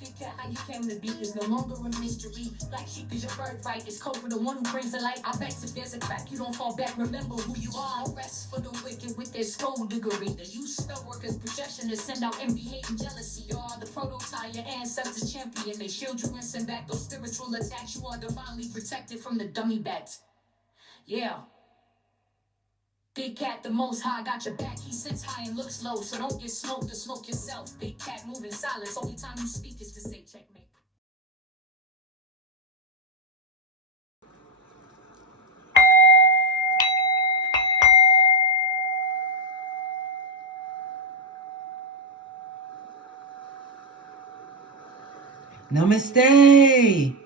Big cat, how you came to be is no longer a mystery. Black sheep is your birthright. It's code for the one who brings the light. I bet if there's a crack, you don't fall back. Remember who you are. No rest for the wicked with their skullduggery. The use spell workers' projection to send out envy, hate, and jealousy. You are the prototype, your ancestors champion. They shield you and send back those spiritual attacks. You are divinely protected from the dummy bats. Yeah. Big cat, the most high, got your back. He sits high and looks low, so don't get smoked or smoke yourself. Big cat, move in silence. Only time you speak is to say checkmate. Namaste!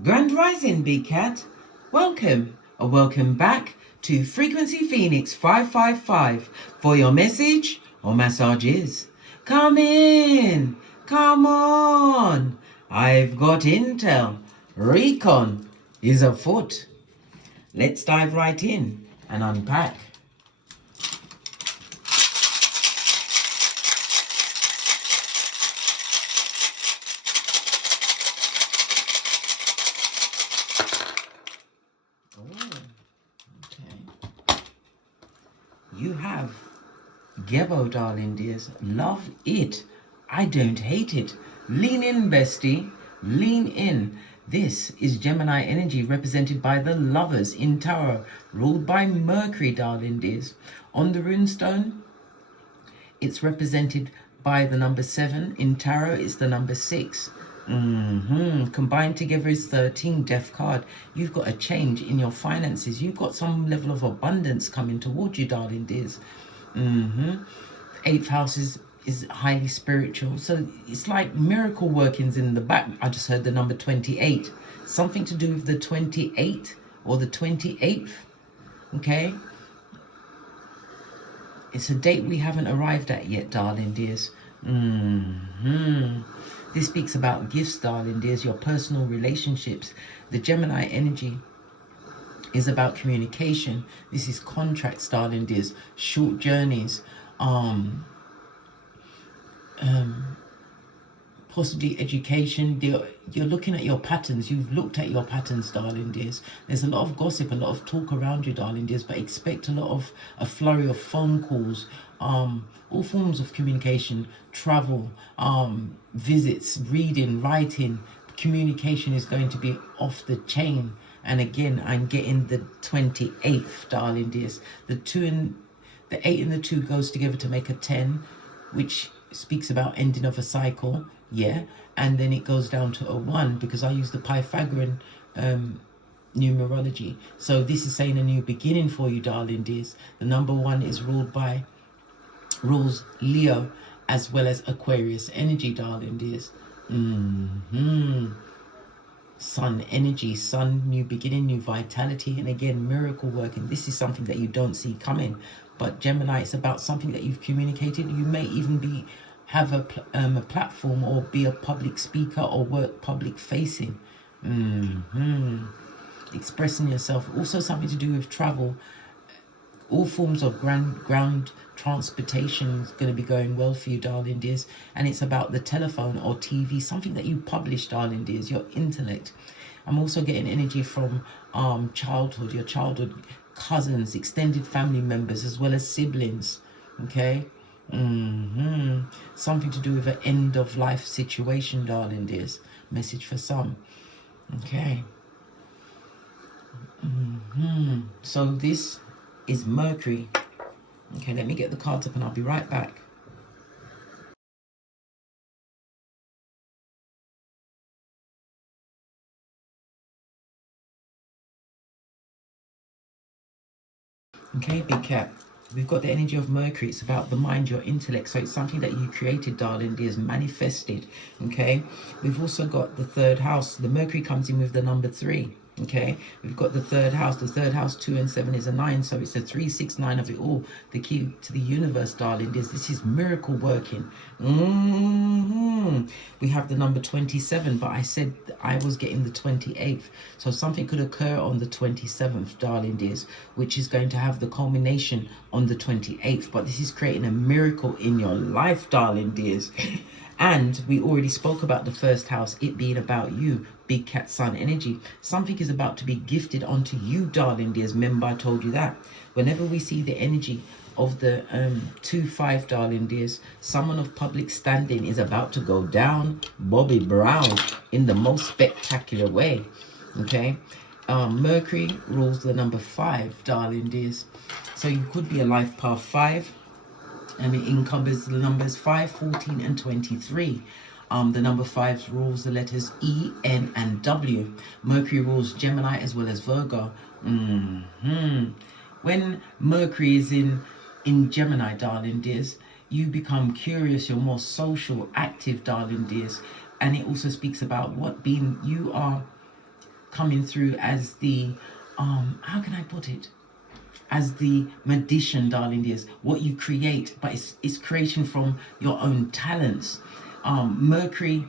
Grand Rising, Big Cat. Welcome or welcome back to Frequency Phoenix 555 for your message or massages. Come in, come on. I've got intel. Recon is afoot. Let's dive right in and unpack. You have Gebo, darling dears. Love it. I don't hate it. Lean in, bestie. Lean in. This is Gemini energy represented by the Lovers in Tarot, ruled by Mercury, darling dears. On the runestone, it's represented by the number 7. In Tarot, it's the number 6. Combined together is 13, death card. You've got a change in your finances. You've got some level of abundance coming towards you, darling dears. 8th house is highly spiritual. So it's like miracle workings in the back. I just heard the number 28. Something to do with the 28 or the 28th. Okay. It's a date we haven't arrived at yet, darling dears. This speaks about gifts, darling dears, your personal relationships. The Gemini energy is about communication. This is contracts, darling dears, short journeys, possibly education. You're looking at your patterns. You've looked at your patterns, darling dears. There's a lot of gossip, a lot of talk around you, darling dears, but expect a flurry of phone calls, all forms of communication, travel, visits, reading, writing. Communication is going to be off the chain. And again, I'm getting the 28th, darling dears. The 8 and the 2 goes together to make a 10, which speaks about ending of a cycle. Yeah, and then it goes down to a 1 because I use the Pythagorean numerology. So this is saying a new beginning for you, darling dears. The number 1 is rules Leo as well as Aquarius energy, darling dears. Sun energy, sun, new beginning, new vitality, and again, miracle working. This is something that you don't see coming. But Gemini, it's about something that you've communicated. You may even have a platform or be a public speaker or work public facing. Expressing yourself. Also something to do with travel. All forms of ground transportation is going to be going well for you, darling dears. And it's about the telephone or TV, something that you publish, darling dears, your intellect. I'm also getting energy from childhood, your childhood cousins, extended family members, as well as siblings. Okay. Something to do with an end of life situation, darling dears. Message for some. Okay. So this is Mercury. Okay, let me get the cards up and I'll be right back. Okay, Big Cat. We've got the energy of Mercury. It's about the mind, your intellect. So it's something that you created, darling dears, manifested. Okay. We've also got the 3rd house. The Mercury comes in with the number 3. Okay. We've got the 3rd house. The 3rd house, 2 and 7 is a 9. So it's a 3, 6, 9 of it all. The key to the universe, darling dears. This is miracle working. We have the number 27, but I said I was getting the 28th. So something could occur on the 27th, darling dears, which is going to have the culmination on the 28th. But this is creating a miracle in your life, darling dears. And we already spoke about the first house, it being about you, big cat sun energy. Something is about to be gifted onto you, darling dears. Remember I told you that. Whenever we see the energy of the 2-5, darling dears, someone of public standing is about to go down Bobby Brown in the most spectacular way. Okay, Mercury rules the number 5, darling dears. So you could be a life path 5, and it encompasses the numbers 5, 14, and 23. The number 5 rules the letters E, N, and W. Mercury rules Gemini as well as Virgo. When Mercury is in Gemini, darling dears, you become curious, you're more social, active, darling dears. And it also speaks about what being, you are coming through as the, how can I put it? As the magician, darling dears, what you create, but it's creation from your own talents. Mercury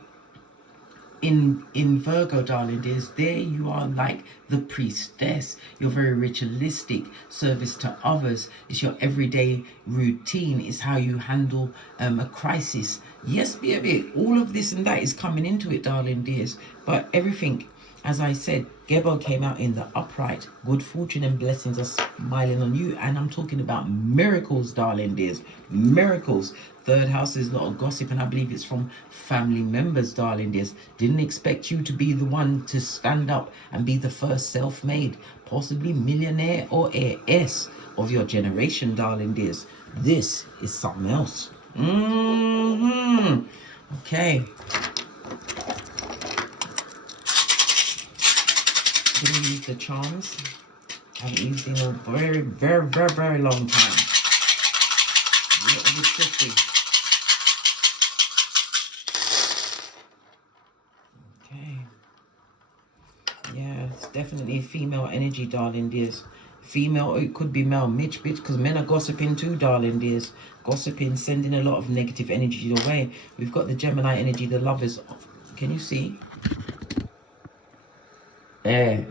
in Virgo, darling dears, there you are like the priestess. You're very ritualistic, service to others. It's your everyday routine. It's how you handle a crisis. Yes, baby, all of this and that is coming into it, darling dears. But everything, as I said, Gebo came out in the upright. Good fortune and blessings are smiling on you. And I'm talking about miracles, darling dears. Miracles. Third house is a lot of gossip, and I believe it's from family members, darling dears. Didn't expect you to be the one to stand up and be the first self-made, possibly millionaire or heiress of your generation, darling dears. This is something else. Okay. I'm going to use the charms. I haven't used in a very, very, very, very long time. A little bit tricky. Okay. Yeah, it's definitely female energy, darling dears. Female, or it could be male, bitch, because men are gossiping too, darling dears. Gossiping, sending a lot of negative energy your way. We've got the Gemini energy, the lovers. Can you see? There.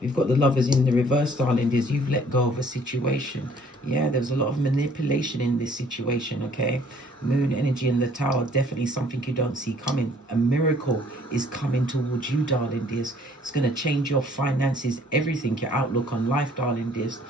We've got the lovers in the reverse, darling dears. You've let go of a situation. Yeah, there's a lot of manipulation in this situation, okay? Moon energy in the tower, definitely something you don't see coming. A miracle is coming towards you, darling dears. It's going to change your finances, everything, your outlook on life, darling dears.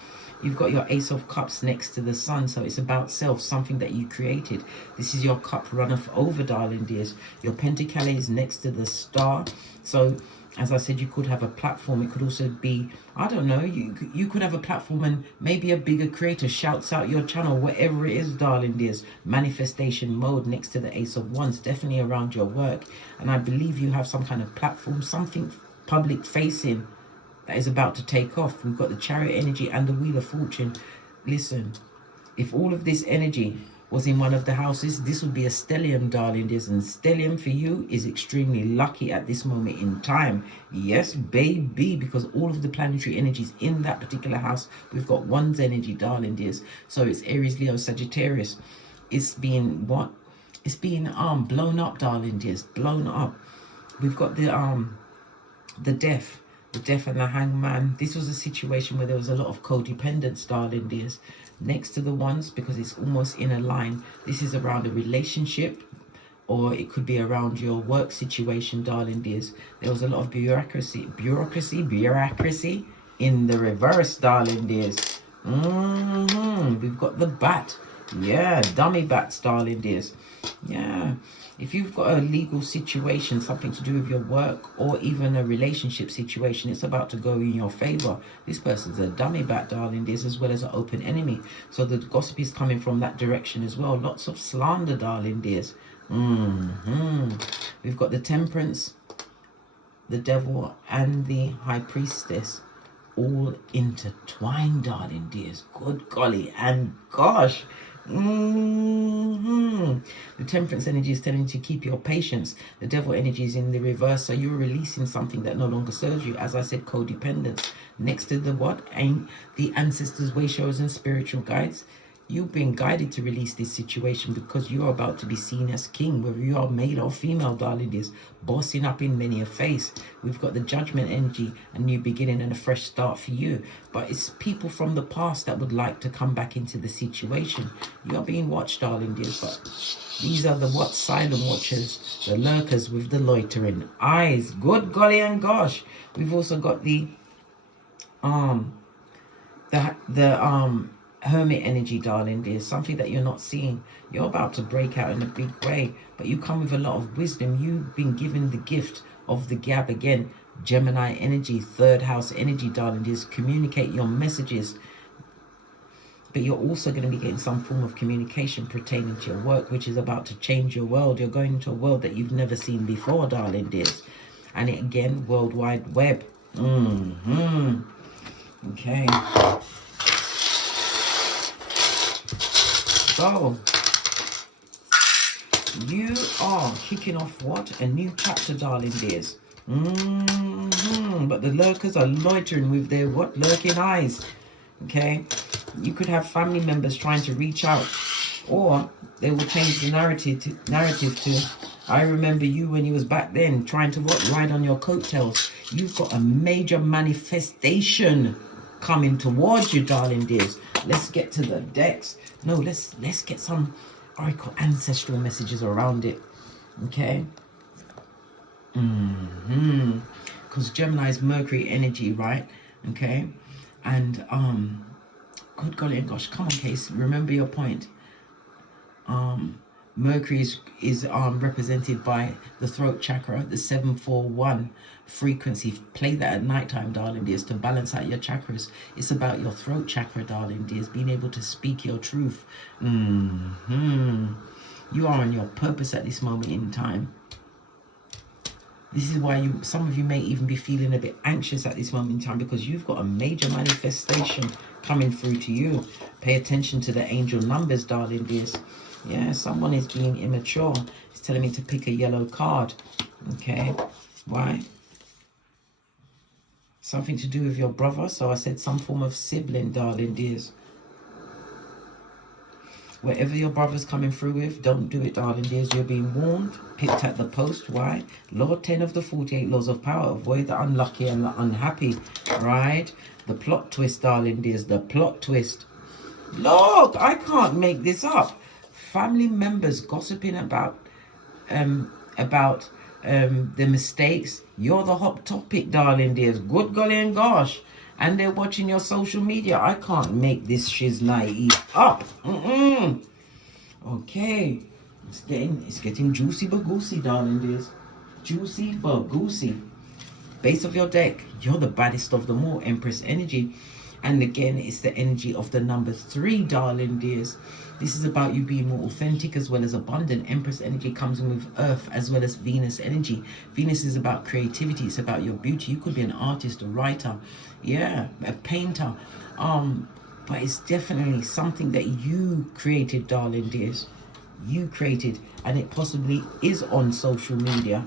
You've got your Ace of Cups next to the Sun, so it's about self, something that you created. This is your cup runneth over, darling dears. Your Pentacle is next to the Star, so as I said, you could have a platform. It could also be, I don't know, you could have a platform and maybe a bigger creator shouts out your channel, whatever it is, darling dears. Manifestation mode next to the Ace of Wands, definitely around your work. And I believe you have some kind of platform, something public facing that is about to take off. We've got the Chariot energy and the Wheel of Fortune. Listen, if all of this energy was in one of the houses, this would be a stellium, darling dears. And stellium for you is extremely lucky at this moment in time. Yes, baby, because all of the planetary energies in that particular house, we've got one's energy, darling dears. So it's Aries, Leo, Sagittarius. It's being what? It's being blown up, darling dears, blown up. We've got the death. The death and the hangman. This was a situation where there was a lot of codependence, darling dears. Next to the ones, because it's almost in a line. This is around a relationship, or it could be around your work situation, darling dears. There was a lot of bureaucracy in the reverse, darling dears. We've got the bat. Yeah, dummy bats, darling dears. Yeah. If you've got a legal situation, something to do with your work, or even a relationship situation, it's about to go in your favor. This person's a dummy bat, darling dears, as well as an open enemy. So the gossip is coming from that direction as well. Lots of slander, darling dears. We've got the Temperance, the Devil, and the High Priestess, all intertwined, darling dears. Good golly and gosh. The Temperance energy is telling you to keep your patience. The Devil energy is in the reverse, so you're releasing something that no longer serves you. As I said, codependence. Next to the what? The ancestors, way showers, and spiritual guides. You've been guided to release this situation because you're about to be seen as king, whether you are male or female, darling dears, bossing up in many a face. We've got the judgment energy, a new beginning and a fresh start for you. But it's people from the past that would like to come back into the situation. You're being watched, darling dears, but these are the silent watchers, the lurkers with the loitering eyes. Good golly and gosh. We've also got the hermit energy, darling dear, something that you're not seeing. You're about to break out in a big way, but you come with a lot of wisdom. You've been given the gift of the gab again. Gemini energy, third house energy, darling dears. Communicate your messages, but you're also going to be getting some form of communication pertaining to your work, which is about to change your world. You're going into a world that you've never seen before, darling dears. And it, again, World Wide Web. Okay. So, you are kicking off what? A new chapter, darling dears. But the lurkers are loitering with their what? Lurking eyes. Okay. You could have family members trying to reach out, or they will change the narrative to I remember you when you was back then, trying to what? Ride on your coattails. You've got a major manifestation coming towards you, darling dears. Let's get to the decks. No, let's get some oracle ancestral messages around it. Okay. Because Gemini is Mercury energy, right? Okay. And good golly and gosh, come on, Case, remember your point. Mercury is represented by the throat chakra, the 741 frequency. Play that at nighttime, darling dears, to balance out your chakras. It's about your throat chakra, darling dears, being able to speak your truth. You are on your purpose at this moment in time. This is why some of you may even be feeling a bit anxious at this moment in time, because you've got a major manifestation coming through to you. Pay attention to the angel numbers, darling dears. Yeah, someone is being immature. It's telling me to pick a yellow card. Okay, why? Something to do with your brother. So I said some form of sibling, darling dears. Whatever your brother's coming through with, don't do it, darling dears. You're being warned. Picked at the post. Why? Law 10 of the 48 laws of power. Avoid the unlucky and the unhappy. Right? The plot twist, darling dears. The plot twist. Look, I can't make this up. Family members gossiping about the mistakes. You're the hot topic, darling dears. Good golly and gosh. And they're watching your social media. I can't make this shiznai up. Okay. It's getting juicy but goosey, darling dears. Juicy but goosey. Base of your deck. You're the baddest of them all. Empress energy. And again, it's the energy of the number 3, darling dears. This is about you being more authentic as well as abundant. Empress energy comes in with Earth as well as Venus energy. Venus is about creativity. It's about your beauty. You could be an artist, a writer, yeah, a painter. But it's definitely something that you created, darling dears. You created, and it possibly is on social media.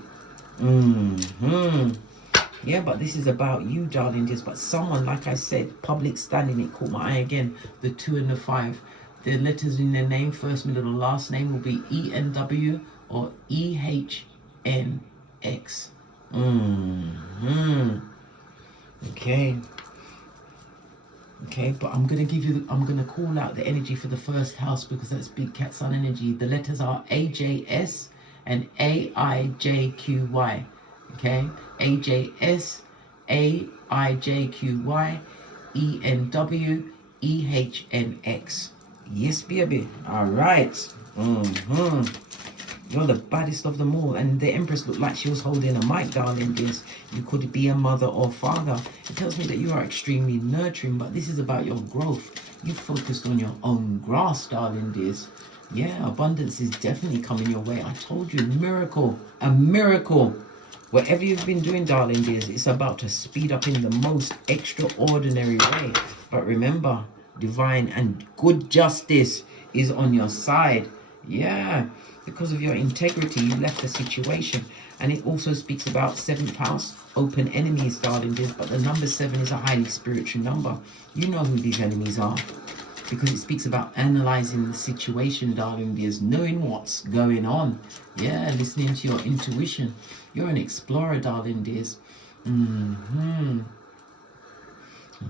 Yeah, but this is about you, darling dears. But someone, like I said, public standing, it caught my eye again. The 2 and the 5. The letters in their name, first, middle, and last name will be ENW or EHNX. Okay. Okay, but I'm gonna call out the energy for the first house because that's big cat sun energy. The letters are AJS and AIJQY. Okay, AJS, AIJQY, ENW, EHNX. Yes, baby. All right. You're the baddest of them all. And the Empress looked like she was holding a mic, darling dears. You could be a mother or father. It tells me that you are extremely nurturing, but this is about your growth. You focused on your own grass, darling dears. Yeah, abundance is definitely coming your way. I told you, miracle, a miracle. Whatever you've been doing, darling dears, it's about to speed up in the most extraordinary way. But remember, divine and good justice is on your side. Yeah, because of your integrity, you left the situation. And it also speaks about 7th house, open enemies, darling dears. But the number 7 is a highly spiritual number. You know who these enemies are. because it speaks about analyzing the situation, darling dears, knowing what's going on. Yeah, listening to your intuition. You're an explorer, darling dears.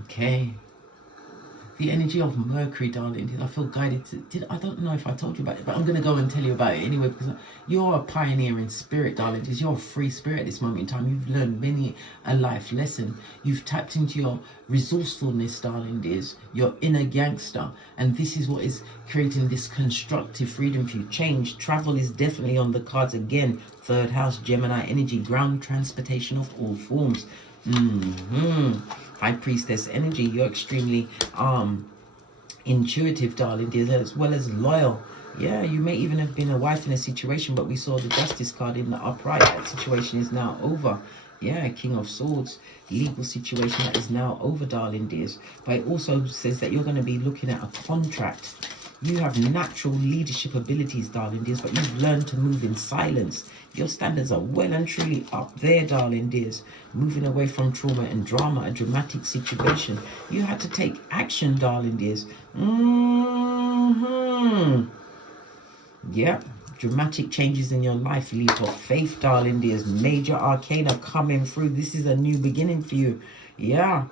Okay. The energy of Mercury, darling. I feel guided to, I don't know if I told you about it, but I'm going to go and tell you about it anyway, because you're a pioneer in spirit, darling. You're a free spirit at this moment in time. You've learned many a life lesson. You've tapped into your resourcefulness, darling dears, your inner gangster. And this is what is creating this constructive freedom for you. Change, travel is definitely on the cards again. Third house, Gemini energy, ground transportation of all forms. High priestess energy. You're extremely intuitive, darling dear, as well as loyal. Yeah, you may even have been a wife in a situation, but we saw the justice card in the upright. That situation is now over. Yeah, King of Swords, legal situation that is now over, darling dears. But it also says that you're going to be looking at a contract. You have natural leadership abilities, darling dears, but you've learned to move in silence. Your standards are well and truly up there, darling dears. Moving away from trauma and drama, a dramatic situation. You had to take action, darling dears. Yeah, dramatic changes in your life. Leap of faith, darling dears. Major arcana coming through. This is a new beginning for you. Yeah.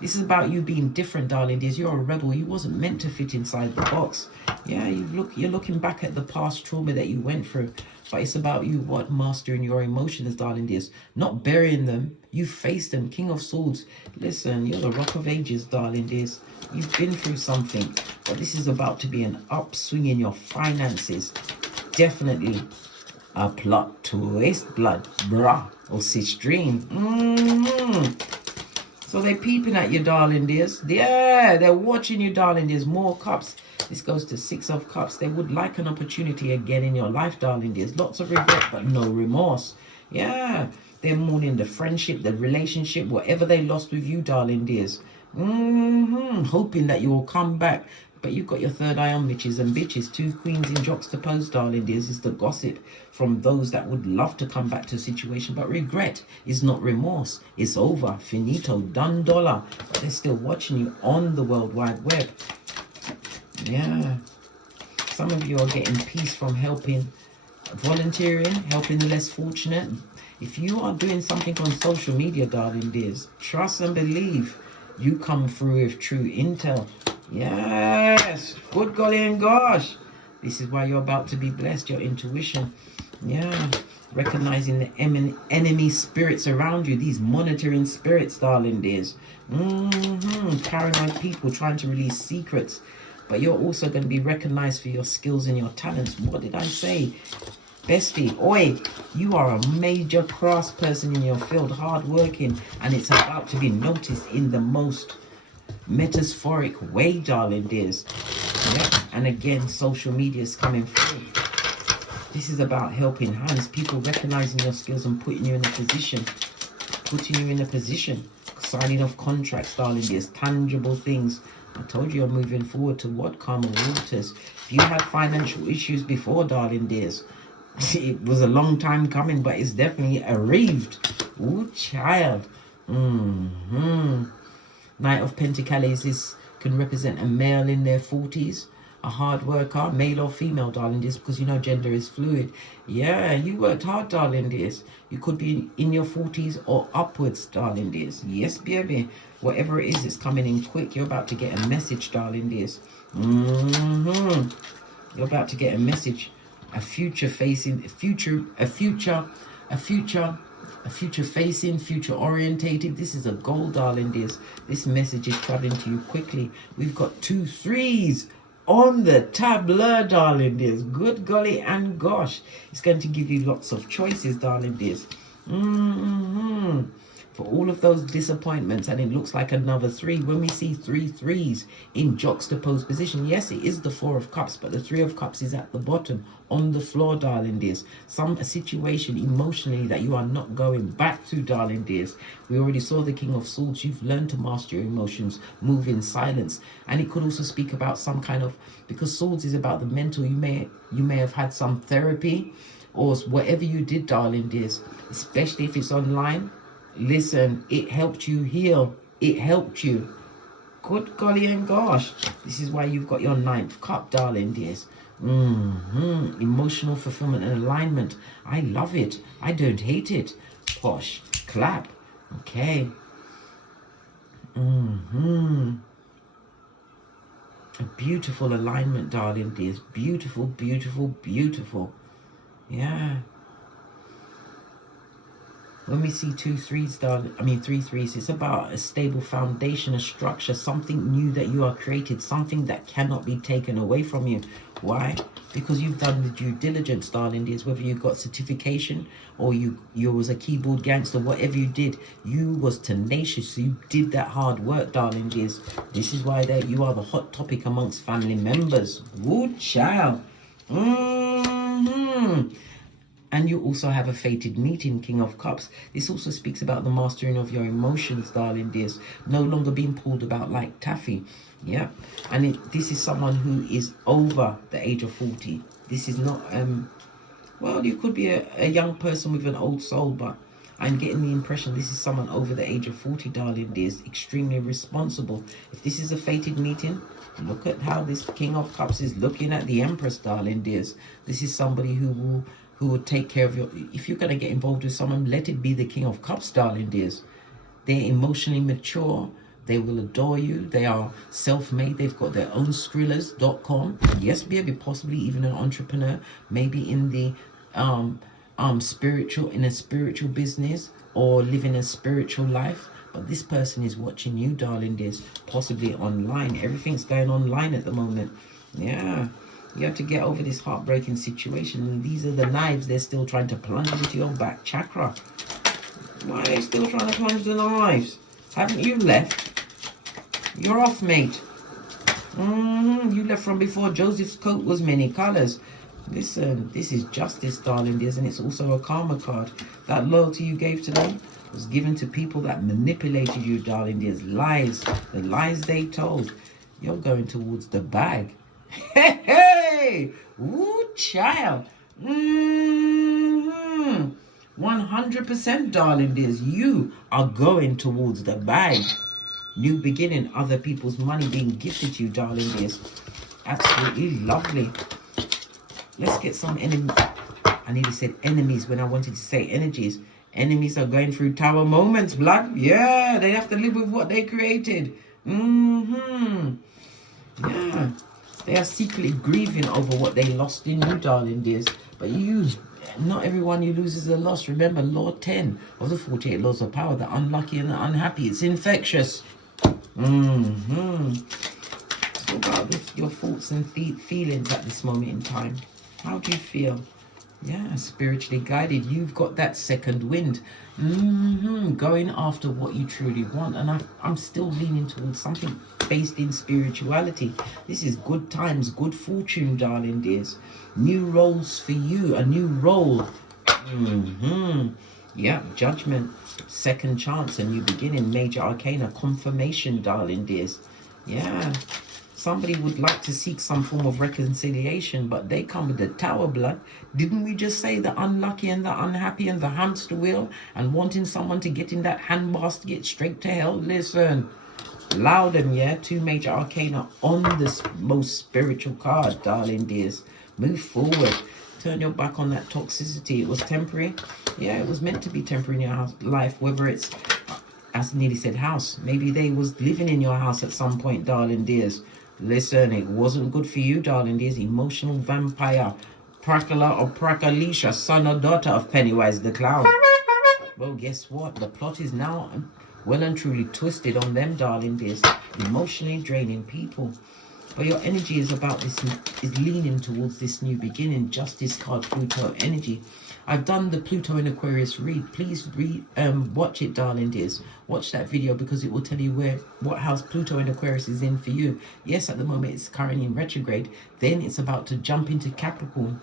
This is about you being different, darling dears. You're a rebel. You wasn't meant to fit inside the box. Yeah, you're looking back at the past trauma that you went through. But it's about you mastering your emotions, darling dears. Not burying them. You face them. King of Swords. Listen, you're the rock of ages, darling dears. You've been through something. But this is about to be an upswing in your finances. Definitely a plot twist, blood, brah, or sis dream. So they're peeping at you, darling dears. Yeah, they're watching you, darling dears. More cups. This goes to 6 of Cups. They would like an opportunity again in your life, darling dears. Lots of regret, but no remorse. Yeah, they're mourning the friendship, the relationship, whatever they lost with you, darling dears. Hoping that you will come back. But you've got your third eye on bitches and bitches. 2 queens in juxtaposed, darling dears, is the gossip from those that would love to come back to a situation. But regret is not remorse. It's over. Finito. Done dollar. But they're still watching you on the World Wide Web. Yeah. Some of you are getting peace from helping, volunteering, helping the less fortunate. If you are doing something on social media, darling dears, trust and believe you come through with true intel. Yes, good golly and gosh. This is why you're about to be blessed, your intuition. Yeah, recognizing the enemy spirits around you, these monitoring spirits, darling dears. Paranoid people trying to release secrets. But you're also going to be recognized for your skills and your talents. What did I say? Bestie, oi, you are a major craftsperson in your field, hardworking, and it's about to be noticed in the most metaphoric way, darling dears. Yeah. And again, social media is coming through. This is about helping hands, people recognizing your skills and putting you in a position, signing off contracts, darling dears, tangible things. I told you you're moving forward to what? Calmer waters. If you had financial issues before, darling dears, it was a long time coming, but it's definitely arrived. Ooh, child. Knight of Pentacles can represent a male in their 40s, a hard worker, male or female, darling dears, because you know gender is fluid. Yeah, you worked hard, darling dears. You could be in your 40s or upwards, darling dears. Yes, baby. Whatever it is, it's coming in quick. You're about to get a message, darling dears. You're about to get a message. A future facing, future orientated. This is a goal, darling dears. This message is traveling to you quickly. We've got 2 3s on the tableau, darling dears. Good golly and gosh. It's going to give you lots of choices, darling dears. For all of those disappointments, and it looks like another 3. When we see 3 3s in juxtaposed position, yes, it is the 4 of Cups, but the 3 of Cups is at the bottom on the floor, darling dears. A situation emotionally that you are not going back to, darling dears. We already saw the King of Swords. You've learned to master your emotions, move in silence. And it could also speak about some kind of, because Swords is about the mental, you may have had some therapy or whatever you did, darling dears, especially if it's online. Listen, it helped you heal. It helped you. Good golly and gosh. This is why you've got your 9th cup, darling dears. Emotional fulfillment and alignment. I love it. I don't hate it. Posh. Clap. Okay. A beautiful alignment, darling dears. Beautiful, beautiful, beautiful. Yeah. When we see 2 3s, darling, I mean 3 3s, it's about a stable foundation, a structure, something new that you are created, something that cannot be taken away from you. Why? Because you've done the due diligence, darling dears. Whether you got certification or you was a keyboard gangster, whatever you did, you was tenacious. You did that hard work, darling dears. This is why that you are the hot topic amongst family members. Good child. And you also have a fated meeting, King of Cups. This also speaks about the mastering of your emotions, darling dears. No longer being pulled about like taffy. Yeah. And this is someone who is over the age of 40. This is not, well, you could be a young person with an old soul, but I'm getting the impression this is someone over the age of 40, darling dears. Extremely responsible. If this is a fated meeting, look at how this King of Cups is looking at the Empress, darling dears. This is somebody who will take care of your, if you're going to get involved with someone, let it be the King of Cups, darling dears. They're emotionally mature. They will adore you. They are self-made. They've got their own Skrillers.com. Yes, maybe possibly even an entrepreneur, maybe in the spiritual, in a spiritual business, or living a spiritual life. But this person is watching you, darling dears, possibly online. Everything's going online at the moment. Yeah. You have to get over this heartbreaking situation. And these are the knives they're still trying to plunge into your back chakra. Why are they still trying to plunge the knives? Haven't you left? You're off, mate. You left from before Joseph's coat was many colors. Listen, this is justice, darling dears, and it's also a karma card. That loyalty you gave to them was given to people that manipulated you, darling dears. Lies. The lies they told. You're going towards the bag. Hey, ooh, child. 100%, darling dears. You are going towards the bag. New beginning, other people's money being gifted to you, darling dears. Absolutely lovely. Let's get some enemies. I nearly said enemies when I wanted to say energies. Enemies are going through tower moments, blood. Yeah, they have to live with what they created. Yeah. They are secretly grieving over what they lost in you, darling dears. But you, not everyone you lose is a loss. Remember, Law 10 of the 48 Laws of Power, the unlucky and the unhappy. It's infectious. What about your thoughts and feelings at this moment in time? How do you feel? Yeah, spiritually guided. You've got that second wind. Going after what you truly want. And I'm still leaning towards something based in spirituality. This is good times, good fortune, darling dears. New roles for you, a new role. Yeah, judgment, second chance, a new beginning, major arcana, confirmation, darling dears. Yeah. Somebody would like to seek some form of reconciliation, but they come with the tower blood. Didn't we just say the unlucky and the unhappy and the hamster wheel and wanting someone to get in that hand basket straight to hell? Listen, allow them, yeah? 2 major arcana on this most spiritual card, darling dears. Move forward. Turn your back on that toxicity. It was temporary. Yeah, it was meant to be temporary in your life, whether it's, as nearly said, house. Maybe they was living in your house at some point, darling dears. Listen, it wasn't good for you, darling dears. Emotional vampire, Prakala or Prakalisha, son or daughter of Pennywise the Clown. Well, guess what? The plot is now well and truly twisted on them, darling dears. Emotionally draining people. But your energy is about this, is leaning towards this new beginning. Justice card, Pluto energy. I've done the Pluto in Aquarius read. Please watch it, darling dears. Watch that video because it will tell you what house Pluto in Aquarius is in for you. Yes, at the moment it's currently in retrograde. Then it's about to jump into Capricorn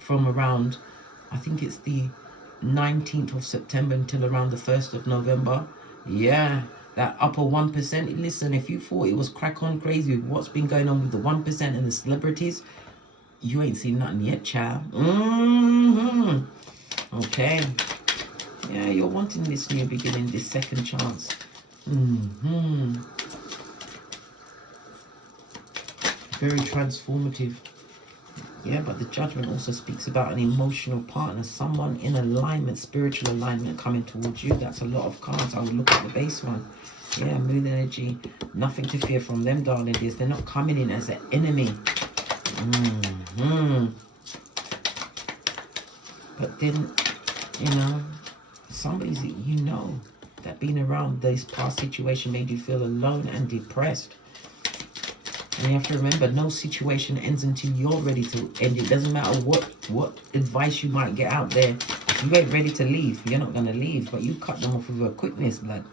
from around, I think it's the 19th of September until around the 1st of November. Yeah, that upper 1%. Listen, if you thought it was crack on crazy with what's been going on with the 1% and the celebrities, you ain't seen nothing yet, child. Okay. Yeah, you're wanting this new beginning, this second chance. Very transformative. Yeah, but the Judgment also speaks about an emotional partner, someone in alignment, spiritual alignment coming towards you. That's a lot of cards. I would look at the base one. Yeah, moon energy. Nothing to fear from them, darling dears. They're not coming in as an enemy. But then, you know, somebody's, you know, that being around this past situation made you feel alone and depressed. And you have to remember, no situation ends until you're ready to end. It doesn't matter what advice you might get out there. If you ain't ready to leave, you're not going to leave. But you cut them off with a quickness, blood.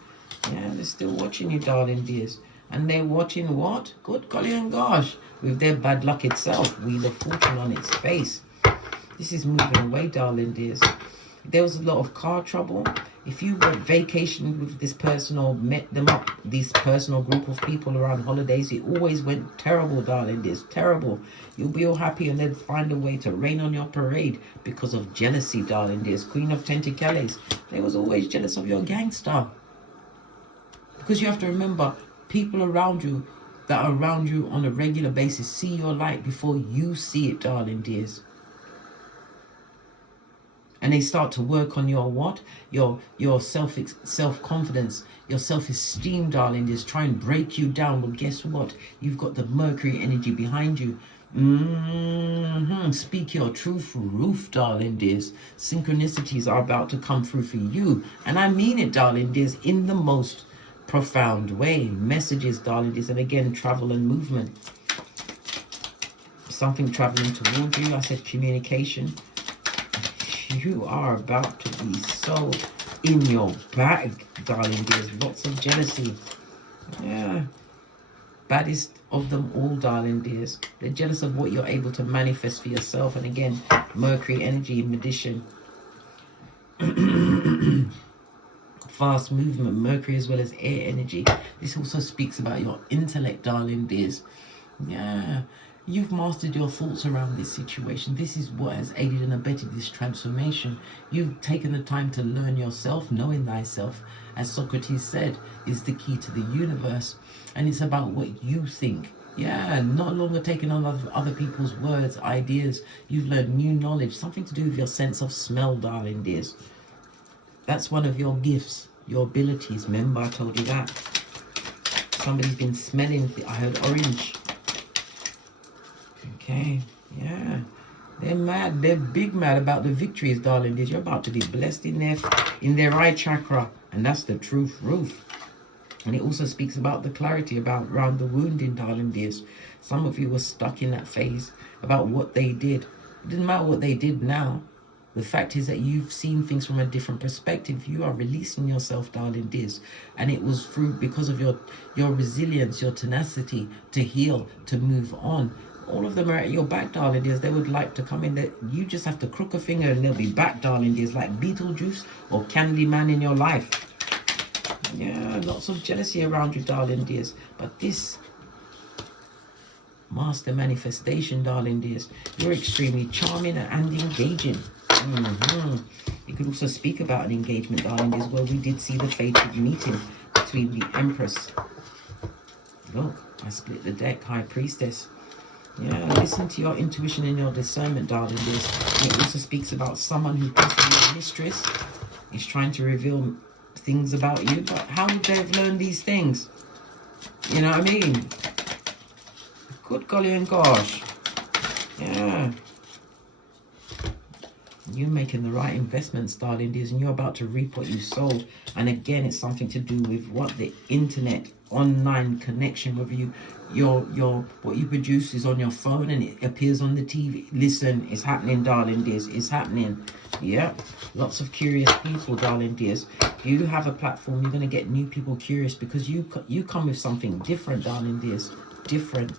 Yeah, they're still watching you, darling dears. And they're watching what? Good golly and gosh. With their bad luck itself. Wheel of Fortune on its face. This is moving away, darling dears. There was a lot of car trouble. If you went vacation with this person or met them up, this personal group of people around holidays, it always went terrible, darling dears. Terrible. You'll be all happy and then find a way to rain on your parade because of jealousy, darling dears. Queen of Pentacles. They was always jealous of your gangster. Because you have to remember, people around you that are around you on a regular basis see your light before you see it, darling dears. And they start to work on your what? Your self-confidence, your self-esteem, darling dears. Try and break you down. Well, guess what? You've got the Mercury energy behind you. Speak your truth, roof, darling dears. Synchronicities are about to come through for you. And I mean it, darling dears, in the most profound way. Messages, darling dears. And again, travel and movement. Something traveling towards you. I said communication. You are about to be so in your bag, darling dears. Lots of jealousy. Yeah. Baddest of them all, darling dears. They're jealous of what you're able to manifest for yourself. And again, Mercury energy, magician. Fast movement, Mercury as well as air energy. This also speaks about your intellect, darling dears. Yeah. You've mastered your thoughts around this situation. This is what has aided and abetted this transformation. You've taken the time to learn yourself. Knowing thyself, as Socrates said, is the key to the universe. And it's about what you think. Yeah, not longer taking on other people's words, ideas. You've learned new knowledge. Something to do with your sense of smell, darling dears. That's one of your gifts, your abilities. Remember, I told you that. Somebody's been smelling. I heard orange. Okay, yeah, they're mad. They're big mad about the victories, darling dears. You're about to be blessed in their eye chakra, and that's the truth, roof. And it also speaks about the clarity around the wounding, darling dears. Some of you were stuck in that phase about what they did. It doesn't matter what they did now. The fact is that you've seen things from a different perspective. You are releasing yourself, darling dears. And it was because of your resilience, your tenacity to heal, to move on. All of them are at your back, darling dears. They would like to come in there. You just have to crook a finger and they'll be back, darling dears, like Beetlejuice or Candyman in your life. Yeah, lots of jealousy around you, darling dears. But this master manifestation, darling dears, you're extremely charming and engaging. You could also speak about an engagement, darling dears, where we did see the fated meeting between the Empress. Look, I split the deck, High Priestess. Yeah, listen to your intuition and your discernment, darling dears. It also speaks about someone who possibly a mistress is trying to reveal things about you. But how would they have learned these things? You know what I mean? Good golly and gosh. Yeah. You're making the right investments, darling dears, and you're about to reap what you sowed. And again, it's something to do with what the internet, online connection with you. What you produce is on your phone and it appears on the TV. Listen, it's happening, darling dears. It's happening. Yeah, lots of curious people, darling dears. You have a platform. You're going to get new people curious because you come with something different, darling dears. Different.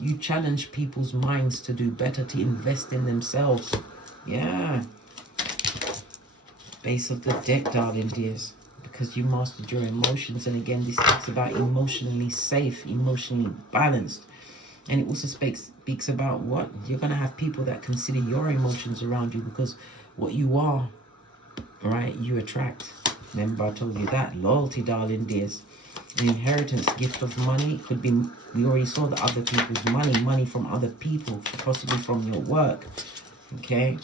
You challenge people's minds to do better, to invest in themselves. Yeah. Base of the deck, darling dears. Because you mastered your emotions. And again, this talks about emotionally safe, emotionally balanced. And it also speaks about what? You're going to have people that consider your emotions around you because what you are, right, you attract. Remember, I told you that. Loyalty, darling dears. An inheritance, gift of money. It could be, we already saw the other people's money from other people, possibly from your work. Okay,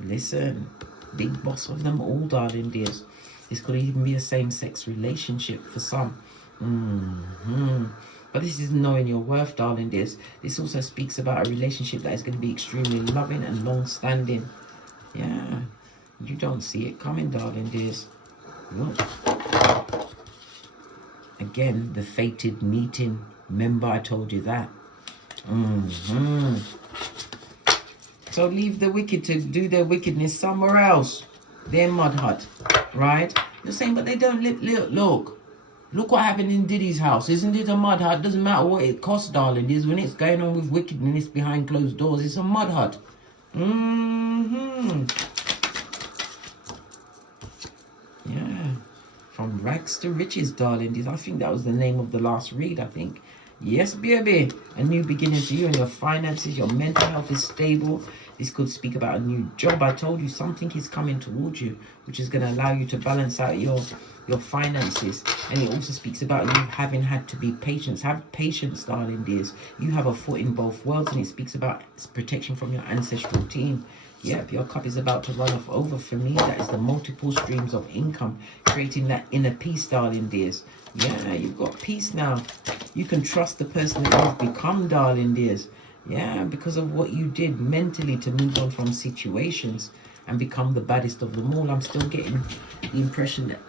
listen, big boss of them all, darling dears. This could even be a same-sex relationship for some. But this is knowing your worth, darling dears. This also speaks about a relationship that is going to be extremely loving and long-standing. Yeah, you don't see it coming, darling dears. Look. Again, the fated meeting. Remember, I told you that. So leave the wicked to do their wickedness somewhere else. Their mud hut, right? You're saying, but they don't look what happened in Diddy's house. Isn't it a mud hut? Doesn't matter what it costs, darling. It is when it's going on with wickedness behind closed doors. It's a mud hut. Yeah. From rags to riches, darling. I think that was the name of the last read, I think. Yes, baby. A new beginning for you and your finances. Your mental health is stable. This could speak about a new job. I told you something is coming towards you, which is going to allow you to balance out your finances. And it also speaks about you having had to be patient. Have patience, darling dears. You have a foot in both worlds, and it speaks about protection from your ancestral team. Yep, your cup is about to run off over. For me, that is the multiple streams of income, creating that inner peace, darling dears. Yeah, you've got peace now. You can trust the person that you've become, darling dears. Yeah, because of what you did mentally to move on from situations and become the baddest of them all. I'm still getting the impression that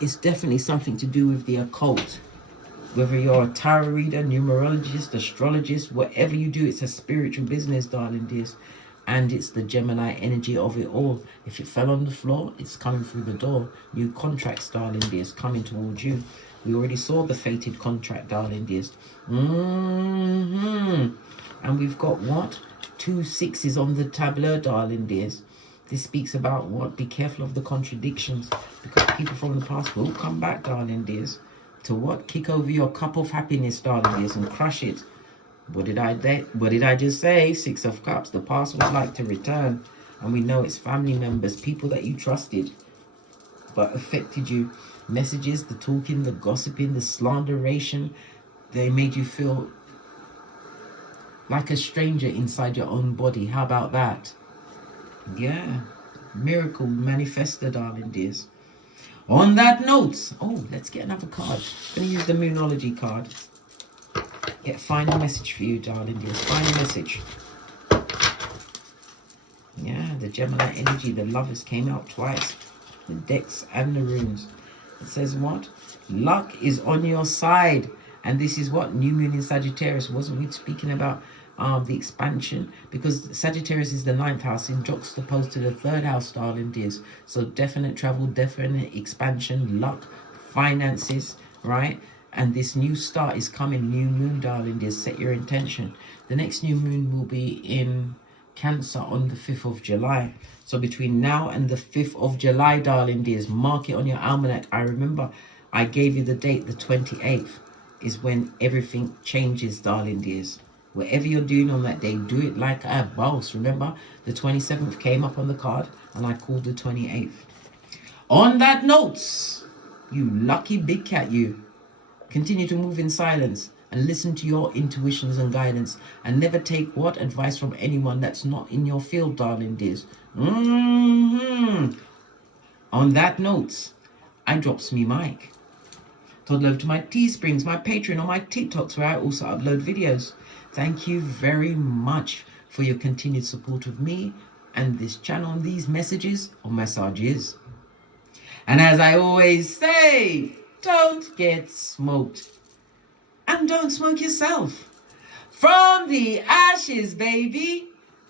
it's definitely something to do with the occult. Whether you're a tarot reader, numerologist, astrologist, whatever you do, it's a spiritual business, darling dears. And it's the Gemini energy of it all. If it fell on the floor, it's coming through the door. New contracts, darling dears, coming towards you. We already saw the fated contract, darling dears. And we've got what? 2 6s on the tableau, darling dears. This speaks about what? Be careful of the contradictions, because people from the past will come back, darling dears, to what? Kick over your cup of happiness, darling dears, and crush it. What did I just say? 6 of Cups. The past would like to return, and we know it's family members, people that you trusted, but affected you. Messages, the talking, the gossiping, the slanderation, they made you feel like a stranger inside your own body. How about that? Yeah, miracle manifested, darling dears. On that note, oh, let's get another card. I'm going to use the Numerology card. Get a final message for you, darling dears. Final message. Yeah, the Gemini energy, the lovers came out twice. The decks and the runes. It says what? Luck is on your side. And this is what? New moon in Sagittarius. Wasn't we speaking about the expansion? Because Sagittarius is the 9th house in juxtaposed to the 3rd house, darling dears. So definite travel, definite expansion, luck, finances, right? And this new start is coming. New moon, darling dears. Set your intention. The next new moon will be in Cancer on the 5th of July. So between now and the 5th of July, darling dears, mark it on your almanac. I remember I gave you the date, the 28th is when everything changes, darling dears. Whatever you're doing on that day, do it like a boss. Remember, the 27th came up on the card, and I called the 28th. On that note, you lucky big cat, you. Continue to move in silence and listen to your intuitions and guidance, and never take what? Advice from anyone that's not in your field, darling dears. On that note, I drops me mic. Toddle over to my Teesprings, my Patreon, or my TikToks, where I also upload videos. Thank you very much for your continued support of me and this channel and these messages or messages. And as I always say, don't get smoked. And don't smoke yourself. From the ashes, baby.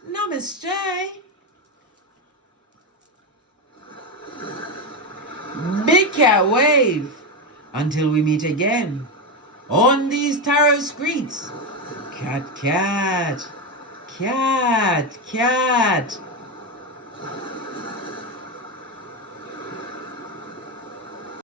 Namaste. Big cat wave. Until we meet again on these tarot streets. Cat, cat, cat, cat.